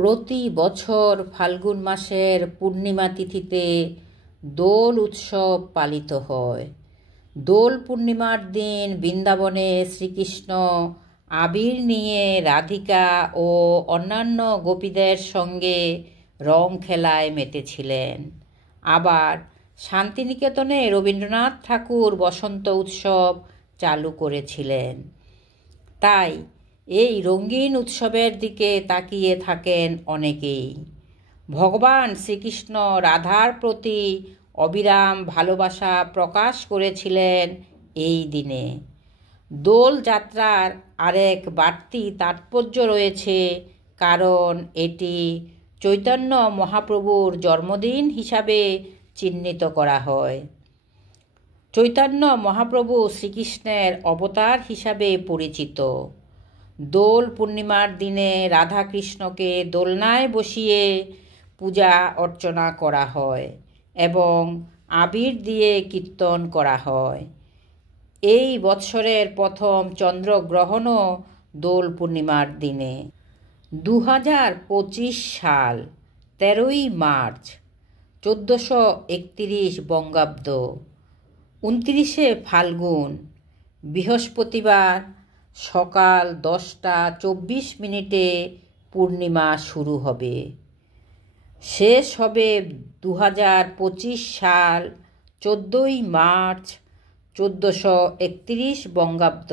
প্রতি বছর ফাল্গুন মাসের পূর্ণিমা তিথিতে দোল উৎসব পালিত হয়। দোল পূর্ণিমার দিন বৃন্দাবনে শ্রীকৃষ্ণ আবির নিয়ে রাধিকা ও অন্যান্য গোপীদের সঙ্গে রং খেলায় মেতেছিলেন। আবার শান্তিনিকেতনে রবীন্দ্রনাথ ঠাকুর বসন্ত উৎসব চালু করেছিলেন। তাই এই রঙিন উৎসবের দিকে তাকিয়ে থাকেন অনেকেই। ভগবান শ্রীকৃষ্ণ রাধার প্রতি অবিরাম ভালোবাসা প্রকাশ করেছিলেন এই দিনে। দোল যাত্রার আরেক বাড়তি তাৎপর্য রয়েছে, কারণ এটি চৈতন্য মহাপ্রভুর জন্মদিন হিসাবে চিহ্নিত করা হয়। চৈতন্য মহাপ্রভু শ্রীকৃষ্ণের অবতার হিসাবে পরিচিত। দোল পূর্ণিমার দিনে রাধাকৃষ্ণকে দোলনায় বসিয়ে পূজা অর্চনা করা হয় এবং আবির দিয়ে কীর্তন করা হয়। এই বৎসরের প্রথম চন্দ্রগ্রহণও দোল পূর্ণিমার দিনে। 2025 সাল 13ই মার্চ 1431 বঙ্গাব্দ, 29শে ফাল্গুন, বৃহস্পতিবার সকাল 10টা 24 পূর্ণিমা শুরু হবে। শেষ হবে 2025 সাল 14ই মার্চ 1431 বঙ্গাব্দ,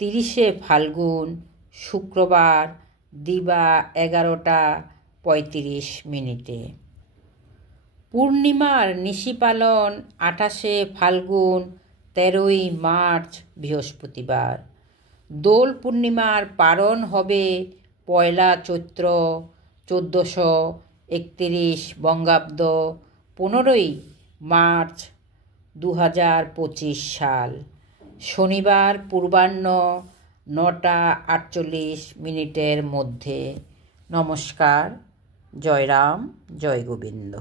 30শে ফাল্গুন, শুক্রবার, দিবা 11টা 35। পূর্ণিমার নিশি পালন 28শে ফাল্গুন, 13ই মার্চ, বৃহস্পতিবার। দোল পূর্ণিমার পারণ হবে পয়লা চৈত্র 1431 বঙ্গাব্দ, 15ই মার্চ 2025 সাল, শনিবার পূর্বাহ্ন 9টা 48 মধ্যে। নমস্কার। জয় রাম, জয় গোবিন্দ।